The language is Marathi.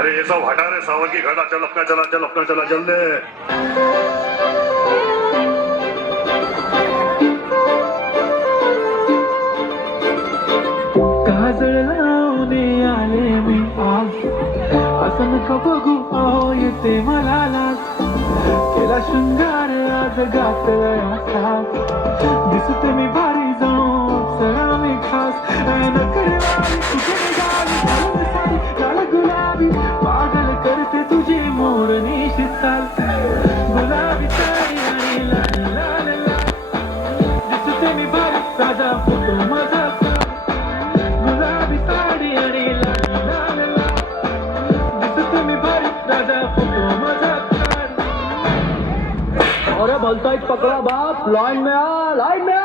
अरे ये सब हटा रे सावन की घटा, चल अपना चला, चल अपना चला, जल्दी। काजळ लावणे आले मी आज, असं नको बघू अहो येते मला लाज. केला शृंगार आज घातलाय असा, दिसते मी भारी जाऊन सरा मी खास. नकरवाली तुझे गावी घालून साडी लाल गुलाबी, पागल करते तुझी मोरनीशी चाल. गुलाबी साडी आणि लाल लाल लाल, दिसते मी भारी ताजा फोटो माझा. गुलाबी साडी आणि लाल लाल लाल, दिसते मी भारी ताजा फोटो माझा. अरे भलता एक पकड़ा बाप, लाइन में आ, लाइन में आ.